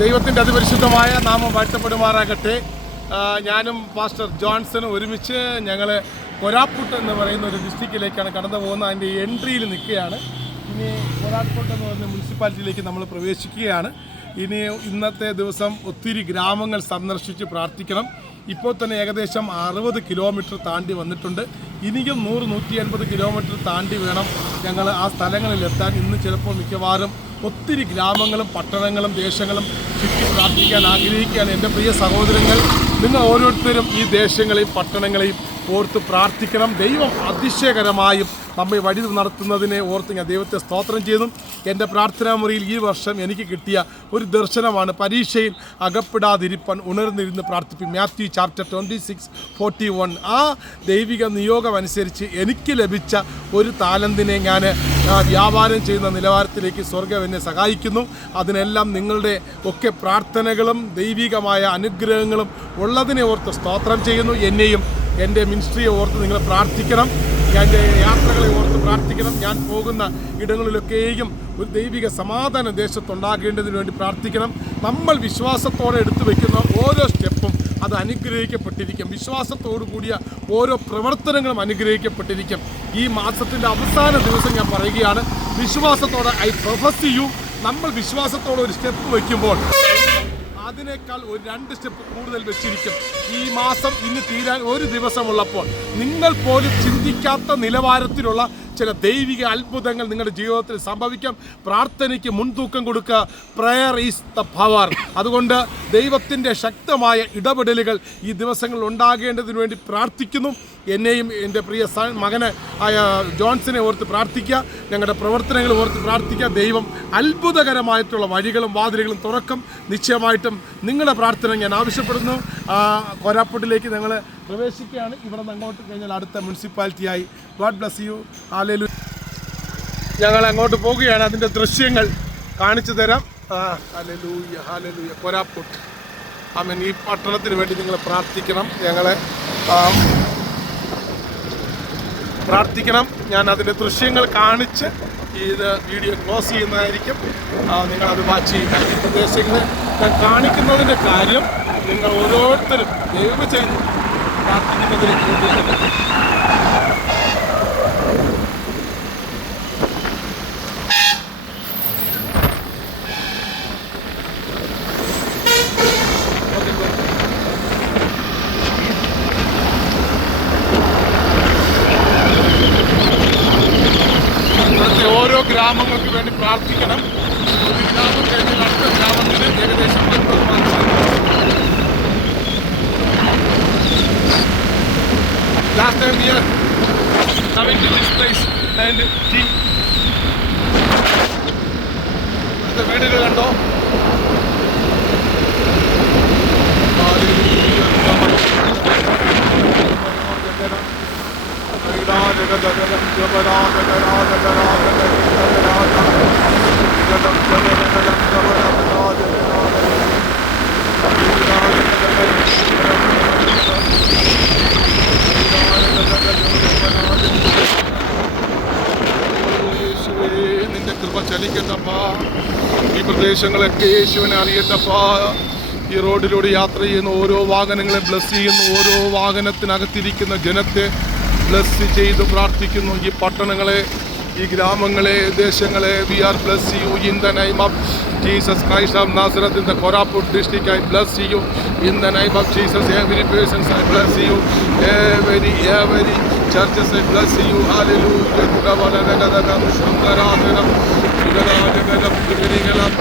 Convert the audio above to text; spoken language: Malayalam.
ദൈവത്തിന്റെ അതിപരിശുദ്ധമായ നാമം വാഴ്ത്തപ്പെടുമാറാകട്ടെ. ഞാനും പാസ്റ്റർ ജോൺസണും ഒരുമിച്ച് ഞങ്ങൾ കൊരാപ്പുട്ട് എന്ന് പറയുന്ന ഒരു ഡിസ്ട്രിക്റ്റിലേക്കാണ് കടന്നു പോകുന്നത്. അതിന്റെ എൻട്രിയിൽ നിൽക്കുകയാണ്. ഇനി കൊരാപ്പുട്ട് എന്ന് പറയുന്ന മുനിസിപ്പാലിറ്റിയിലേക്ക് നമ്മൾ പ്രവേശിക്കുകയാണ്. ഇനി ഇന്നത്തെ ദിവസം ഒത്തിരി ഗ്രാമങ്ങൾ സന്ദർശിച്ച് പ്രാർത്ഥിക്കണം. ഇപ്പോൾ തന്നെ ഏകദേശം അറുപത് കിലോമീറ്റർ താണ്ടി വന്നിട്ടുണ്ട്. ഇനിയും നൂറ് നൂറ്റി അൻപത് കിലോമീറ്റർ താണ്ടി വേണം ഞങ്ങൾ ആ സ്ഥലങ്ങളിലെത്താൻ ഇന്ന് ചിലപ്പോൾ മിക്കവാറും ഒത്തിരി ഗ്രാമങ്ങളും പട്ടണങ്ങളും ദേശങ്ങളും ചുറ്റി പ്രാർത്ഥിക്കാൻ ആഗ്രഹിക്കുകയാണ് എന്റെ പ്രിയ സഹോദരങ്ങൾ. നിങ്ങൾ ഓരോരുത്തരും ഈ ദേശങ്ങളെയും പട്ടണങ്ങളെയും ഓർത്ത് പ്രാർത്ഥിക്കണം. ദൈവം അതിശയകരമായും നമ്മെ വഴി നടത്തുന്നതിനെ ഓർത്ത് ഞാൻ ദൈവത്തെ സ്തോത്രം ചെയ്തു എന്റെ പ്രാർത്ഥനാ മുറിയിൽ ഈ വർഷം എനിക്ക് കിട്ടിയ ഒരു ദർശനമാണ് പരീക്ഷയിൽ അകപ്പെടാതിരിപ്പാൻ ഉണർന്നിരുന്ന് പ്രാർത്ഥിപ്പി Matthew chapter twenty six forty one ആ ദൈവിക നിയോഗം അനുസരിച്ച് എനിക്ക് ലഭിച്ച ഒരു താലന്തിനെ ഞാൻ വ്യാപാരം ചെയ്യുന്ന നിലവാരത്തിലേക്ക് സ്വർഗം എന്നെ സഹായിക്കുന്നു. അതിനെല്ലാം നിങ്ങളുടെ ഒക്കെ പ്രാർത്ഥനകളും ദൈവികമായ അനുഗ്രഹങ്ങളും ഉള്ളതിനെ ഓർത്ത് സ്തോത്രം ചെയ്യുന്നു. എന്നെയും എന്റെ മിനിസ്ട്രിയെ ഓർത്ത് നിങ്ങൾ പ്രാർത്ഥിക്കണം. എന്റെ യാത്രകളെ ഓർത്ത് പ്രാർത്ഥിക്കണം. ഞാൻ പോകുന്ന ഇടങ്ങളിലൊക്കെയും ഒരു ദൈവിക സമാധാന ദേശത്തുണ്ടാകേണ്ടതിന് വേണ്ടി പ്രാർത്ഥിക്കണം. നമ്മൾ വിശ്വാസത്തോടെ എടുത്തു വയ്ക്കുന്ന ഓരോ അനുഗ്രഹിക്കപ്പെട്ടിരിക്കും. വിശ്വാസത്തോടു കൂടിയ ഓരോ പ്രവർത്തനങ്ങളും അനുഗ്രഹിക്കപ്പെട്ടിരിക്കും. ഈ മാസത്തിന്റെ അവസാന ദിവസം ഞാൻ പറയുകയാണ് വിശ്വാസത്തോടെ ഐ പ്രൊഫസ് യു. നമ്മൾ വിശ്വാസത്തോടെ ഒരു സ്റ്റെപ്പ് വയ്ക്കുമ്പോൾ അതിനേക്കാൾ ഒരു രണ്ട് സ്റ്റെപ്പ് കൂടുതൽ വെച്ചിരിക്കും. ഈ മാസം ഇന്ന് തീരാൻ ഒരു ദിവസമുള്ളപ്പോൾ നിങ്ങൾ പോലും ചിന്തിക്കാത്ത നിലവാരത്തിലുള്ള ചില ദൈവിക അത്ഭുതങ്ങൾ നിങ്ങളുടെ ജീവിതത്തിൽ സംഭവിക്കാം. പ്രാർത്ഥനയ്ക്ക് മുൻതൂക്കം കൊടുക്കുക. പ്രയർ ഈസ് ദ പവർ അതുകൊണ്ട് ദൈവത്തിന്റെ ശക്തമായ ഇടപെടലുകൾ ഈ ദിവസങ്ങളിൽ ഉണ്ടാകേണ്ടതിന് വേണ്ടി പ്രാർത്ഥിക്കുന്നു. എന്നെയും എന്റെ പ്രിയ മകന് ആയ ജോൺസനെ ഓർത്ത് പ്രാർത്ഥിക്കുക. ഞങ്ങളുടെ പ്രവർത്തനങ്ങൾ ഓർത്ത് പ്രാർത്ഥിക്കുക. ദൈവം അത്ഭുതകരമായിട്ടുള്ള വഴികളും വാതിലുകളും തുറക്കും. നിശ്ചയമായിട്ടും നിങ്ങളുടെ പ്രാർത്ഥന ഞാൻ ആവശ്യപ്പെടുന്നു. കോരാപ്പൂട്ടിലേക്ക് ഞങ്ങൾ പ്രവേശിക്കുകയാണ്. ഇവിടെ നിന്ന് അങ്ങോട്ട് കഴിഞ്ഞാൽ അടുത്ത മുനിസിപ്പാലിറ്റിയായി. ഗോഡ് ബ്ലസ് യു ആലേലു ഞങ്ങൾ അങ്ങോട്ട് പോവുകയാണ് അതിന്റെ ദൃശ്യങ്ങൾ കാണിച്ചു തരാം. Hallelujah hallelujah Koraput. ആമേൻ. ഈ പട്ടണത്തിന് വേണ്ടി നിങ്ങൾ പ്രാർത്ഥിക്കണം. ഞങ്ങളെ പ്രാർത്ഥിക്കണം. ഞാൻ അതിന്റെ ദൃശ്യങ്ങൾ കാണിച്ച് ഇത് വീഡിയോ ക്ലോസ് ചെയ്യുന്നതായിരിക്കും. നിങ്ങൾ അത് വാച്ച് ചെയ്യുക ഈ പ്രദേശങ്ങൾ ഞാൻ കാണിക്കുന്നതിന്റെ കാര്യം നിങ്ങൾ ഓരോരുത്തരും ദൈവം ചെയ്ത് ഗ്രാമങ്ങൾക്ക് വേണ്ടി പ്രാർത്ഥിക്കണം. ഒരു ഗ്രാമം കഴിഞ്ഞാൽ അടുത്ത ഗ്രാമത്തിന് ഏകദേശം വീടുകൾ കണ്ടോ? ചലിക്കട്ടപ്പാ ഈ പ്രദേശങ്ങളൊക്കെ യേശുവിനെ അറിയട്ടപ്പാ. ഈ റോഡിലൂടെ യാത്ര ചെയ്യുന്ന ഓരോ വാഹനങ്ങളെ ബ്ലസ് ചെയ്യുന്ന ഓരോ വാഹനത്തിനകത്തിരിക്കുന്ന ജനത്തെ ബ്ലസ് ചെയ്ത് പ്രാർത്ഥിക്കുന്നു. ഈ പട്ടണങ്ങളെ ഈ ഗ്രാമങ്ങളെ ദേശങ്ങളെ we are bless you in the name of Jesus Christ of Nazareth in the Koraput district I bless you in the name of Jesus every persons I bless you every every churches I bless you Gadagam Shankaranam, Gadagam, Gadigalam,